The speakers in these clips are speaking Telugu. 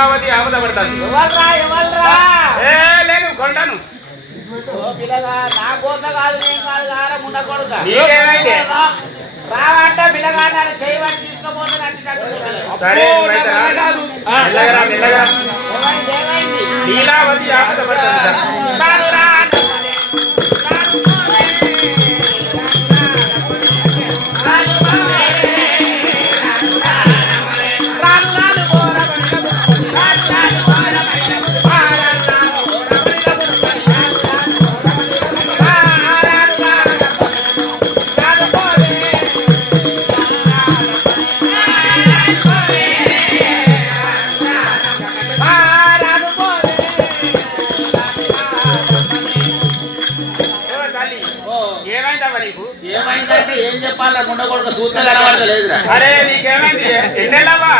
లీలావతి ఆపద పడతాను లేదు కొండను పిల్లగా నా కోస కాదు నేను కాదు కారా ముండ కొడుక నీకేమైంది రావంటే పిల్లగా నన్ను చేయబట్టి తీసుకోపోతే సరే మెల్లగా లీలావతి ఆపద పడతాను ఏమైందంటే ఏం చెప్పాలి ముండ కొడుకు సూత్రం కనబడతలేదు. అరే నీకేమైంది ఎన్నెళ్ళవా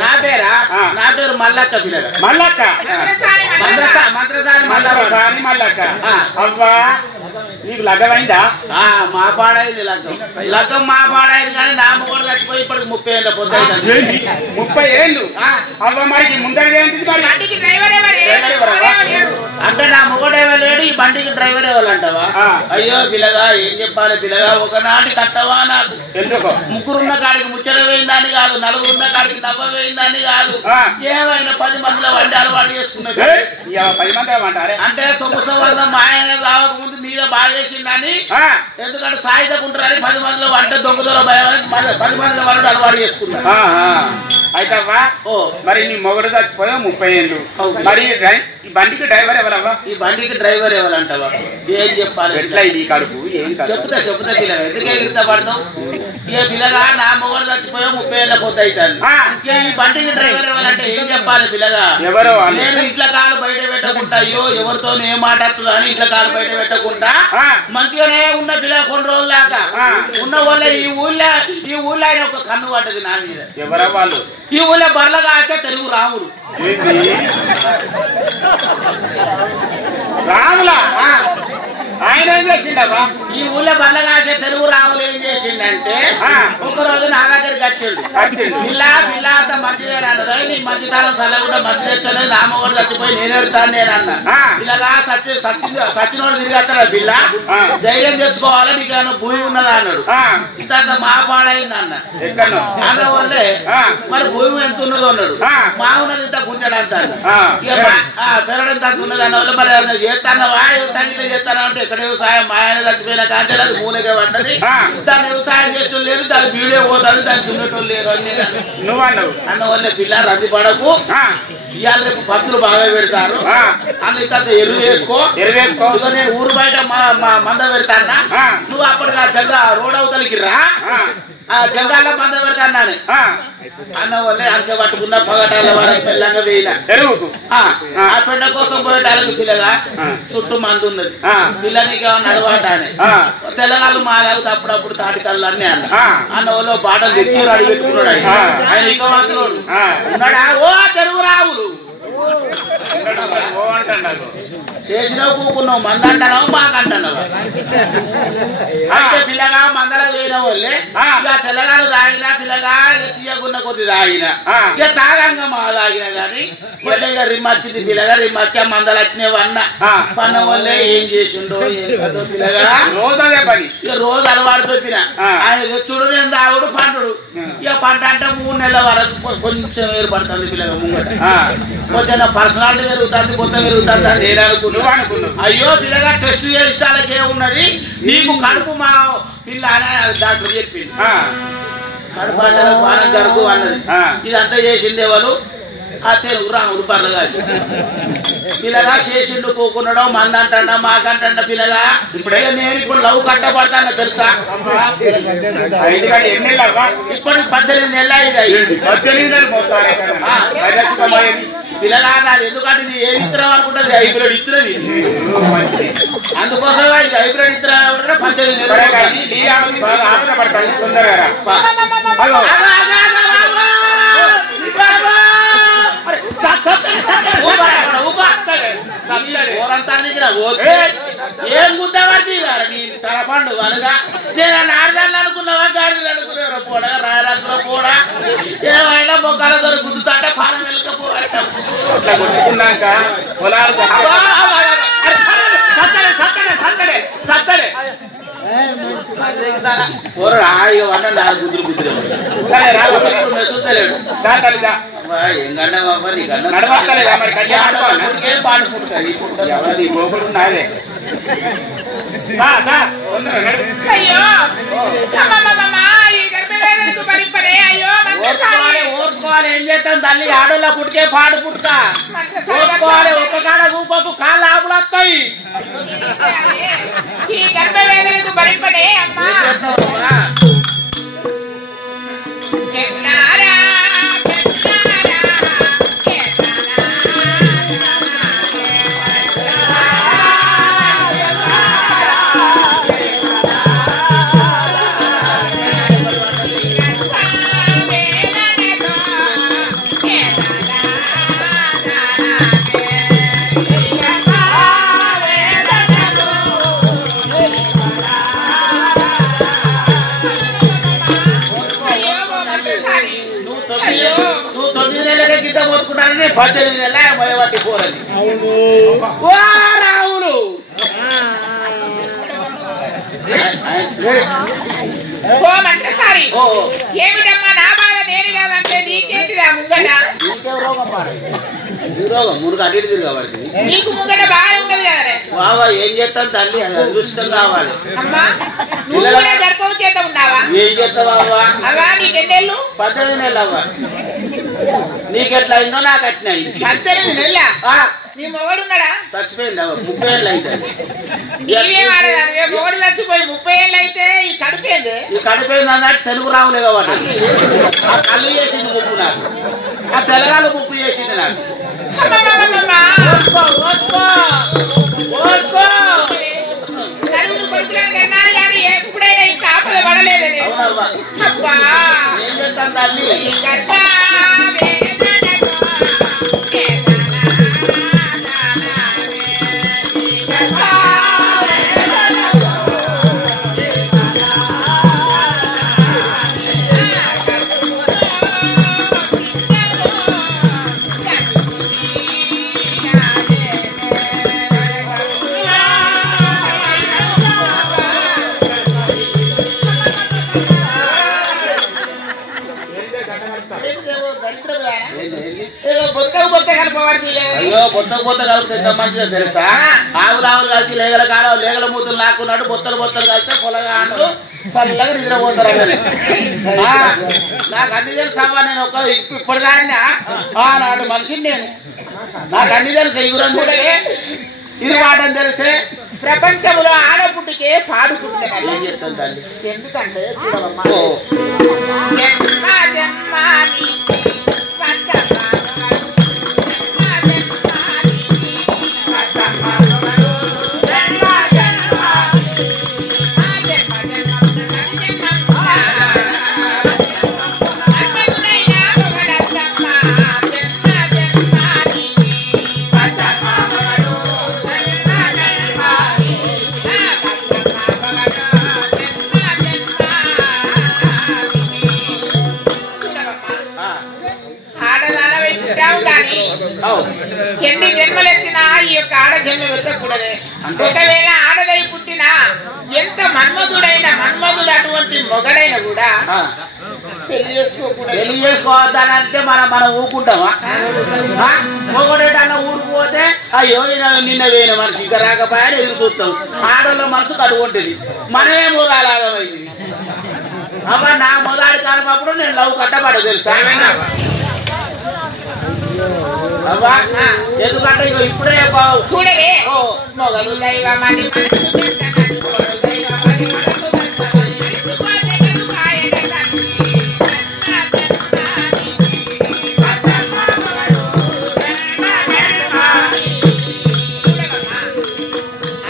నా పేరా నా పేరు మల్లక్క పిల్లలు మల్లక్క మంత్రసారి మల్లక్క అవ్వా నీకు లగ్గమైందా మా పాడైంది లగ్గం మా పాడైంది కానీ నా మొగడు చచ్చిపోయి ఇప్పటికి 30 ఏళ్ళ పొద్దు 30 ఏళ్ళు అవ్వ మరి ముందర అంటే నా మొగడేవో లేడు ఈ బండికి డ్రైవర్ ఎవరంటావా అయ్యో పిల్లగా ఏం చెప్పాలి పిల్లగా ఒకనాటి కట్టవా నాకు ఎందుకో ముగ్గురున్న కాడికి ముచ్చట వేయిందని కాదు నలుగురున్న కాడికి నవ్వ వేయిందని కాదు ఏమైనా 10 మందిలో వండి అలవాటు చేసుకున్నాడు 10 మంది అంటారే అంటే సొమ్ము సంబంధం మా ఆయన రావక ముందు మీద బాగా చేసిందని ఎందుకంటే సాయుధకుంటారని 10 మందిలో వంట దొంగదొర భయం 10 మందిలో వంట అలవాటు చేసుకున్నాడు. అయితే మరి నీ మొగడు చచ్చిపోయా 30 ఏళ్ళు మరి ఈ బండికి డ్రైవర్ ఎవరవ్వా ఈ బండికి డ్రైవర్ ఎవరంటావా ఏం చెప్పాలి ఎట్లా ఇది కడుపు ఏం చెప్తా పిల్లగా ఎందుకే ఇష్టపడతాం ఇక పిల్లగా నా మొగడు చచ్చిపోయా 30 ఏళ్ళ పొద్దు అవుతాను ఈ బండికి డ్రైవర్ ఎవరంటే ఏం చెప్పాలి పిల్లగా ఎవరో నేను ఇంట్లో కాలు బయట పెట్టకుండా అయ్యో ఎవరితో ఏం మాట్లాడుతుందా అని ఇంట్లో కాలు బయట పెట్టకుండా మంచిగానే ఉన్న పిల్లగా కొన్ని రోజుల దాకా ఉన్న వాళ్ళ ఈ ఊళ్ళో ఆయన ఒక కన్ను పడ్డది నా మీద ఎవరో వాళ్ళు ఈ ఊళ్ళో బర్లగా ఆచే తెలుగు రాముడు రాములా ఆయన ఏం చేసిండవా ఈ ఊళ్ళో బర్లగా ఆచే తెలుగు రాములు ఏం చేసిండంటే ఒక రోజు నా దగ్గరికి వచ్చిండు పిల్ల అంత మంచిదే అన్నదా నీ మంచితనం సల కూడా మంచిదే నామ కూడా చచ్చిపోయి నేను ఎడతాను నేను అన్నా ఇలాగా సచ్చినోడు తిరిగి వస్తాడు పిల్ల ధైర్యం తెచ్చుకోవాలి నీకు ఏమైనా భూమి ఉన్నదా అన్నాడు ఇంత మా పాడైంది అన్న అన్న వల్లే మరి భూమి ఎంత ఉన్నదో అన్నాడు మా ఉన్నది ఇంత గుంటాడు అంటాడు పెరగడం ఇంత ఉన్నది అన్న వల్ల మరి చేస్తానవా వ్యవసాయం చేస్తాను అంటే ఎక్కడ వ్యవసాయం మా ఆయన చచ్చిపోయిన కాంటే అది మూలగా పడ్డది దాన్ని వ్యవసాయం చేసేటోళ్ళు లేరు దాని బీడే పోతాడు దాన్ని దున్నేటోళ్ళు లేరు అని నువ్వు అన్నావు అన్న వల్లే పిల్ల రద్ది పడకు ఇవాళ రేపు పత్తులు బాగా పెడతారు అందుకంత ఎరువు వేసుకో ఇక నేను ఊరు బయట మంద పెడతానా నువ్వు అప్పటికి ఆ జగ రోడ్ అవతలికి రా ఆ జగాల మంద పెడతాను అన్న వల్లే అంచె పట్టుకున్న పగటాల వరకు పెళ్ళంగా వేయన ఎరువుకు ఆ పెండ కోసం పోయేటానికి పిల్లగా చుట్టూ మంది ఉన్నది పిల్లనికి ఏమన్నా అలవాటు అని తెలంగాణ మాలాగుతా అప్పుడప్పుడు తాటికల్లు అన్నీ అన్న వాళ్ళు పాటలు తెచ్చి అడిగి పెట్టుకున్నాడు ఆయన ఇక మాత్రం ఉన్నాడా ఓ తెలుగు రావులు చేసినావు కూకున్నావు మంద అంటున్నావు మాకు అంటున్నావు అయితే పిల్లగా మందల వేయన వాళ్ళే ఇక తెల్లగాలు తాగినా పిల్లగా తీయకున్న కొద్ది తాగిన ఇక తాగంగా మా తాగిన గాని ఇక రిమ్మచ్చింది పిల్లగా రిమ్మచ్చి మందలు వచ్చినవి అన్న పన్న వాళ్ళే ఏం చేసిండో ఏం కదో పిల్లగా రోజే పని ఇక రోజు అలవాటు పెట్టిన ఆయన చూడు నేను తాగుడు పండుడు ఇక పంట అంటే 3 నెలల వరకు కొంచెం ఏర్పడుతుంది పిల్లగా ముంగట కొంచెం పర్సనాలిటీ పెరుగుతుంది కొత్త పెరుగుతుంది అని నేను అనుకున్నాను అయ్యో పిల్లగా టెస్ట్ చేస్తానికి ఏమున్నది నీకు కడుపు మా పిల్ల అని డాక్టర్ చెప్పింది కడుపు బాగా జరుగు అన్నది ఇదంతా చేసింది ఎవరు ఆ తెలుగు రాముడు పర్లగా పిల్లగా చేసిండు పోకున్నాడు మంది అంటా మాకంట పిల్లగా ఇప్పుడే నేను ఇప్పుడు లవ్ కట్టబడతాను తెలుసా ఇప్పటికి 18 నెలలు అయింది 18 పిల్లగా నాది ఎందుకంటే నీ ఏమి ఇత్తనం అనుకుంటుంది హైబ్రిడ్ ఇత్తనం అందుకోసం హైబ్రిడ్ ఇత్తనం 18 నెలలు ఏం గుద్దవాడి నీ తల పండు అనగా నేను ఆడదాన్ని అనుకున్నావా గాడిలు అనుకునేవారు పోడా రాయరాజులో పోడా ఏమైనా మొక్కల దొర గుద్దుతాంటే పానం వెళ్ళకపోయాక పొలాలు సత్తడే గుద్దురు గుద్దురు మెసులేడు ఎంగన్నా బాబా నీకన్నా నడవలేదా మరి ఏం పాటు పుట్టుతుంది ఎవరి గోపులు నాదే ఓర్చుకోవాలి ఏం చేస్తాం తల్లి ఆడోళ్ళ పుట్టుకే పాడు పుట్టుక ఓర్చుకోవాలి ఒక్క కాడ రూపకు కాళ్ళు ఆపులు వస్తాయి ఈ గర్భవేదనకు భయపడే అమ్మా నువ్వు 9 నెలలకే గిడ్డ మొత్తుకుంటానని 18 నెలల మొయబట్టి పోరని రావులు ఏమిటమ్మా నా బాధ నేను కాదంటే నీకేంటిదా ముంగట రోగం మునుగు అటు తిరిగి కాబట్టి నీకు ముంగట బాగా ఉండదు కదా బాబా ఏం చేస్తాను తల్లి అదృష్టం కావాలి అమ్మా నువ్వు కూడా గర్భం చేత ఉన్నావా ఏం చేస్తావు బాబా అవా నీకెన్నేళ్ళు 18 నెలలు అవ్వ నీకెట్లా అయిందో నాకు అట్లా అయింది 18 నెలల నీ మొగడున్నాడా చచ్చిపోయింది 30 ఏళ్ళు అయితే నీవేం ఆడదానివే మొగడు చచ్చిపోయి 30 ఏళ్ళు అయితే ఈ కడిపోయింది అన్నట్టు తెలుగు రావులే కాబట్టి ఆ కళ్ళు చేసింది ముప్పు నాకు ఆ తెలంగాణ ముప్పు చేసింది నాకు కొడుకులను కన్నారు కానీ ఎప్పుడైనా ఇంకా ఆపద పడలేదని ఏం చేస్తాను తల్లి అయ్యో బొత్తకు బొత్త కలిపితే మంచిగా తెలుసా ఆవులు కలిసి లేగల కాడ లేగల మూతులు లాక్కున్నాడు బొత్తలు కలిస్తే పొలగా అంటూ చల్లగా నిద్రపోతారు అన్నది నాకు అన్ని తెలుసా నేను ఒక ఇప్పటిదాన్ని నాడు మనిషిని నేను నాకు అన్ని తెలుసు ఇది వాటం తెలిసే ప్రపంచంలో ఆడపుట్టుకే పాడు పుట్టుక ఏం చెప్తాను తల్లి ఎందుకంటే ఎన్ని జన్మలెత్తినా ఈ యొక్క ఆడ జన్మ వెతకూడదే ఒకవేళ ఆడదై పుట్టినా ఎంత మన్మధుడు అటువంటి మొగడైన కూడా పెళ్లి చేసుకోవద్దానంటే మనం ఊకుంటామా మొగడేటన్నా ఊడిపోతే అయ్యో నిన్న వేయిన మనిషి ఇంకా రాకపోయా ఎదురు చూస్తాం ఆడోళ్ళ మనసు కట్టుకుంటుంది మనమే మొదలాగమైంది అమ్మ నా మొదటి కాలప్పుడు నేను లవ్ కట్టబడ తెలుసా అవ్వా ఎందుకంటే ఇగో ఇప్పుడే బావు చూడవే మొగలు దైవమని మనసు పెట్టనని మొగలు దైవమని మనసు పెట్టనని ఇసుపోతే కడు కాయన తన్ని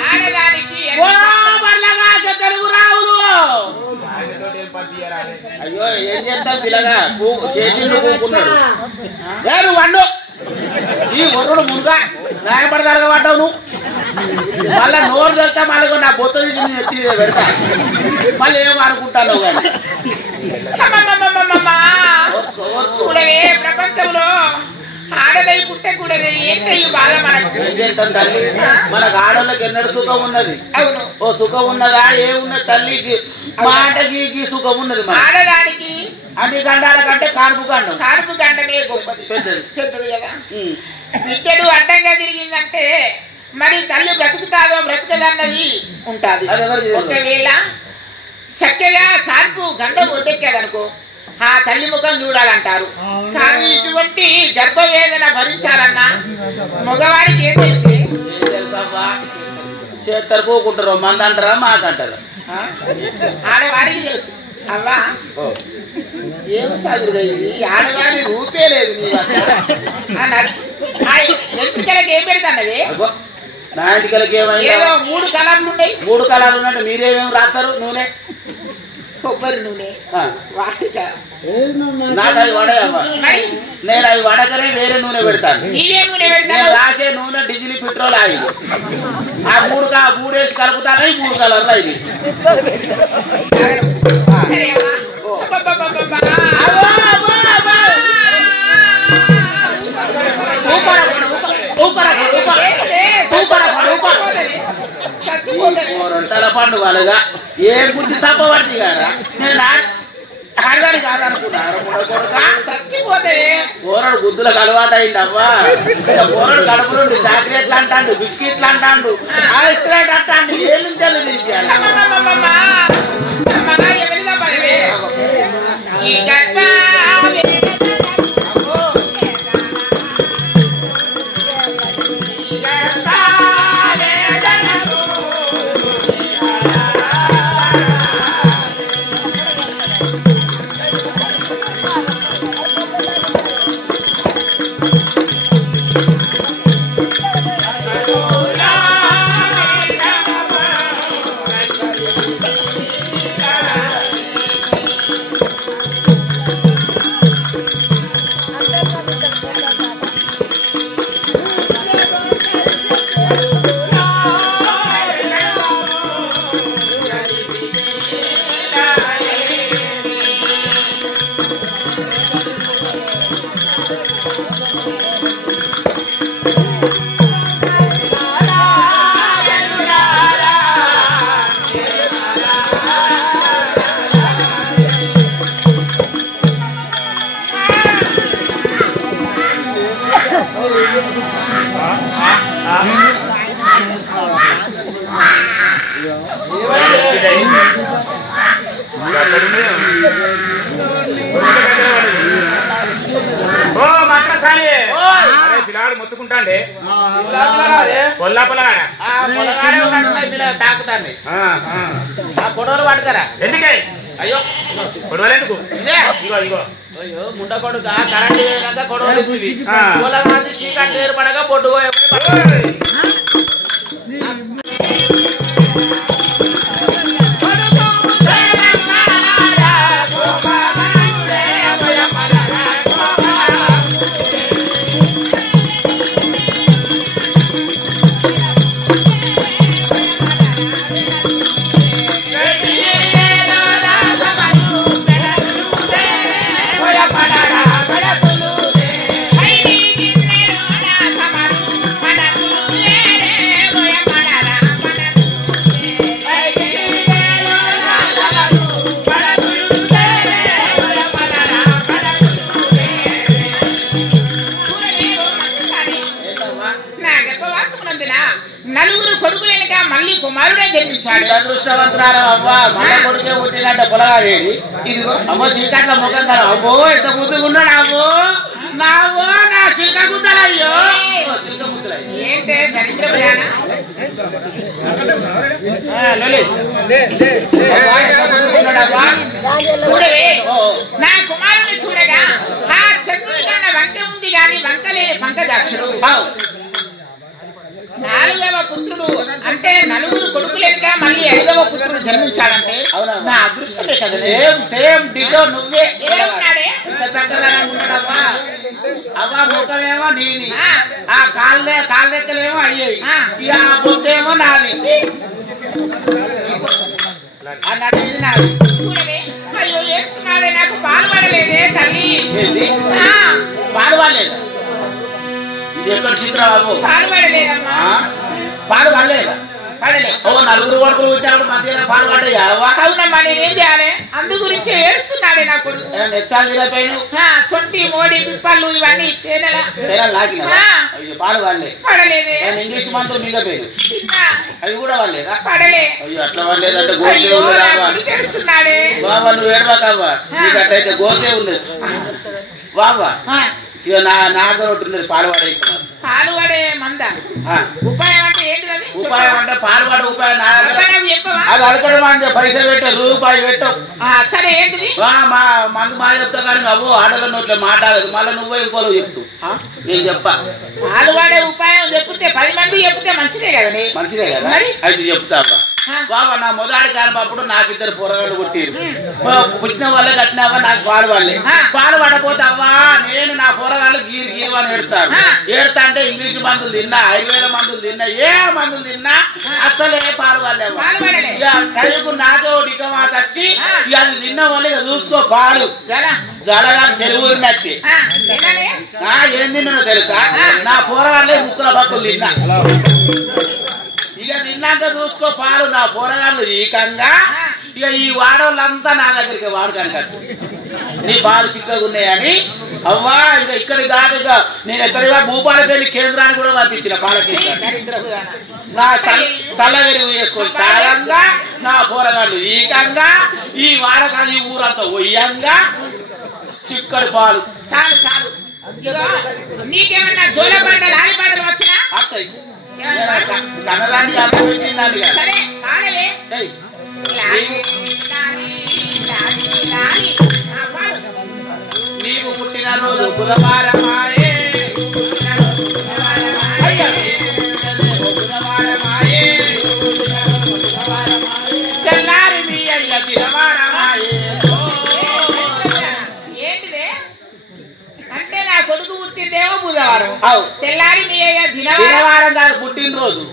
ఆడదానికి తెలుగు రావులు అయ్యో ఏం చేద్దాం పిల్లగా చేసిండు కూకున్నాడు నువ్వు వండు ఈ ఒర్రుడు ముందుగా రాయపడదారుగా పడ్డావు నువ్వు మళ్ళా నోరు వెళ్తా మళ్ళీ నా బొత్త తీసి ఎత్తి పెడతా మళ్ళీ ఏమో అనుకుంటాను కానీ చూడవే ప్రపంచంలో ఆడదై పుట్టకూడదు ఏంటయ్యి బాధ మనకు మనకు ఆడోళ్ళకి ఎన్నడు సుఖం ఉన్నది అవును ఓ సుఖం ఉన్నదా ఏమున్నది తల్లికి మాటకి సుఖం ఉన్నది ఆడదానికి అన్ని గండాల కంటే కానుపు గండం కానుపు గండమే గొప్పది పెద్దది పెద్దది కదా బిడ్డడు అడ్డంగా తిరిగిందంటే మరి తల్లి బ్రతుకుతాదో బ్రతుకదన్నది ఉంటాది ఒకవేళ చక్కగా కాన్పు గండం ఒడ్డెక్కేదనుకో ఆ తల్లి ముఖం చూడాలంటారు కానీ ఇటువంటి గర్భవేదన భరించాలన్నా మగవారికి ఏం తెలిసి తెలుసా చేస్తారు పోకుంటారు మంది అంటారా మాకంటారా ఆడవారికి తెలుసు అవ్వా ఏం చదువుడు ఇది ఆడదాని రూపే లేదు నీ ఎంపికలకి ఏం పెడతానవి నా ఇంటికలకి ఏదో 3 కలర్లు ఉన్నాయి 3 కలర్లు ఉన్నట్టు మీరేమేమి రాస్తారు నూనె కొబ్బరి నూనె వాటిక నాకు అవి వడయమ్మా నేను అవి వడకనే వేరే నూనె పెడతాను నీవే నూనె పెడతాను రాసే నూనె డీజిల్ పెట్రోల్ ఆయిల్ ఆ 3 వేసి కలుపుతాను 3 కలర్లు అయింది రొట్టెల పండు వాళ్ళుగా ఏ బుద్ధి తప్పబడి కదా నేను ఆడదాని కాదనుకున్నారు చచ్చిపోతే కూరడు గుద్దులకు అలవాటు అయింది అవ్వా కూరడు కడుపు నుండి చాక్లెట్లు అంటాడు బిస్కెట్లు అంటాడు ఐస్ క్రీమ్ అంటాడు ఏం తెలియదు పిల్లాడు మొత్తుకుంటాండే పొల్లా పొలగానే తాకుతాండి ఆ పొడవలు పట్టుకరా ఎందుకే అయ్యో పొడవలు ఎందుకు ఇగో ఇగో అయ్యో ముండ కొడుక కరెంట్ వేయక గొడవలు పొలగాంది చీకటి ఏర్పడగా పొట్టు మన వాడు అదృష్టవంతురాలు అవ్వ మన కొడుకే పుట్టినట్టు పొలగాడేది ఇదిగో అమ్మో చీకట్ల ముఖం కదా అబ్బో ఎంత ముద్దుగున్నాడు అవ్వో నావో నా చిలక ముద్దలయ్యో చిలక ముద్దలయ్యో ఏంటే దరిద్ర ప్రయాణ చూడవే నా కుమారుని చూడగా ఆ చంద్రుడి కన్నా వంక ఉంది గాని వంక లేని పంకజాక్షుడు 4వ పుత్రుడు అంటే నలుగురు కొడుకులేక మళ్ళీ 5వ పుత్రుడు జన్మించాలంటే నా అదృష్టమే కదా సేమ్ డిటో నువ్వే ఏమన్నాడే అవ్వ ముఖమేమో నీది ఆ కాళ్ళెక్కలేమో అయ్యాయి ఇక ఆ బొత్తేమో నాది అన్నట్టు ఇది నాది చూడవే అయ్యో ఏడుస్తున్నాడే నాకు పాలు పడలేదే తల్లి ఏంటి పాలు పడలేదా ఇది ఎక్కడ చిత్రబాబు పాలు పడలేదమ్మా పాలు పడలేదా పడలే ఓ నలుగురు కొడుకులు వచ్చాడు మధ్యలో పాలు పడ్డాయా అవునమ్మా నేనేం చేయాలి అందు గురించి ఏడుస్తున్నాడే నా కొడుకు నెచ్చాను సొంటి మోడి పిప్పళ్ళు ఇవన్నీ తేనెలా లాగిన అయ్యో పాలు పడలే పడలేదే ఇంగ్లీష్ మంత్రులు మీద పేరు తిన్నా అవి కూడా పడలేదా పడలే అయ్యో అట్లా పడలేదంటే అయ్యో గోసే నా ఉంది కొడుకు ఏడుస్తున్నాడే బాబా నువ్వు ఏడవాకవ్వా నీకు అట్లయితే గోసే ఉండదు బాబా ఇక నాకు ఉంటున్నది పాలు పడేస్తున్నారు పాలు పడే మంద ఉపాయం అంటే ఏంటిది అది ఉపాయం అంటే పాలు పడే ఉపాయం ఉపాయం చెప్పవా అది అడగడం అంటే పైసలు పెట్టావు రూపాయి పెట్టావు సరే ఏంటిది మందు మా చెప్తా కానీ నువ్వు ఆడల నోట్లో మాట్లాడదు మళ్ళీ నువ్వే ఇంకోలో చెప్తూ నేను చెప్పా పాలు పడే ఉపాయం చెప్తే 10 మంది చెప్తే మంచిదే కదండి మంచిదే కదా మరి అయితే చెప్తావా బాబా నా మొదటి కానప్పుడు నాకు 2 పోరగాళ్ళు పుట్టిరు పుట్టిన వాళ్ళే కట్టినావా నాకు పాలు పడలే పాలు పడపోతావా నేను నా పోరగాళ్ళు గీరు అని ఏడుతాను ఏడుతా అంటే ఇంగ్లీష్ మందులు తిన్నా ఆయుర్వేద మందులు తిన్నా ఏ మందులు తిన్నా అసలే పాలు పడలే కళ్ళకు నాకే డికమా వచ్చి ఇక అది తిన్న వాళ్ళు ఇక చూసుకో పాలు జలగా చెరువు నచ్చి ఏం తిన్నానో తెలుసా నా పోరగాళ్ళే ముక్కుల పక్కలు తిన్నా ఇక తిన్నాక చూసుకో పాలు నా పోరగాళ్ళు ఈకంగా ఇక ఈ వాడోళ్ళంతా నా దగ్గరికి వాడుకానికి వచ్చి నీ పాలు చిక్కగా ఉన్నాయని అవ్వా ఇక ఇక్కడికి కాదు ఇక నేను ఎక్కడిగా భూపాలపల్లి కేంద్రానికి కూడా పంపించిన పాల కేంద్రాన్ని నా చల్లగెరుగు చేసుకొని తాయంగా నా పోరగాళ్ళు ఈకంగా ఈ వాడకాలు ఈ ఊరంతా ఒయ్యంగా చిక్కడి పాలు చాలు చాలు నీకేమన్నా జోల పాటలు ఆలి పాటలు వచ్చినా వస్తాయి కన్నదానికి అర్థం పెట్టిందండి సరే పాడవే నీవు పుట్టిన రోజు బుధవారమాయే తెల్లారి మీ అయ్య దినవారమాయే ఏంటిదే అంటే నా కొడుకు పుట్టిందేమో బుధవారం తెల్లారి మీ అయ్య దినవారం కాదు పుట్టినరోజు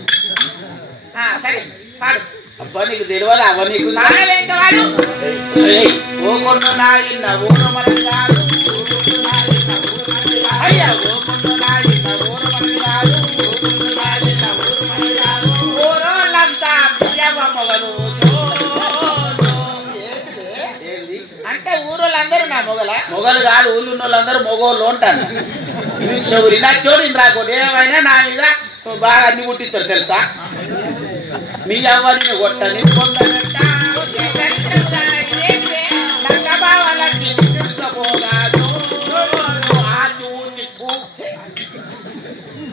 సరే పాడు అబ్బా నీకు తెలియదు అవ్వ నీకు వాడు ఓ కొన్న నాయన్న ఊరమరం కాదు అయ్యా ఓ కొన్న నాయన్న ఊరమరం కాదు ఊరోళ్ళంతా పిల్లవమ్మగలు అంటే ఊరోళ్ళందరూ నా మొగలు కాదు ఊళ్ళు ఉన్న వాళ్ళందరూ మొగోళ్ళు ఉంటారు నా చూడండి రాకూడదు ఏమైనా నా మీద బాగా అన్ని పుట్టిస్తారు తెలుసా మీ అవ్వని కొట్టని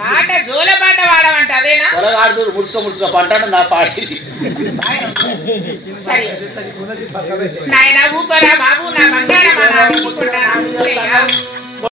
పాట జోల పాట వాడమంట అదేనా పొలగాడు ముడుచుకో పంటాడు నా పాటి సరే నాయన ఊకోరా బాబు నా బంగారం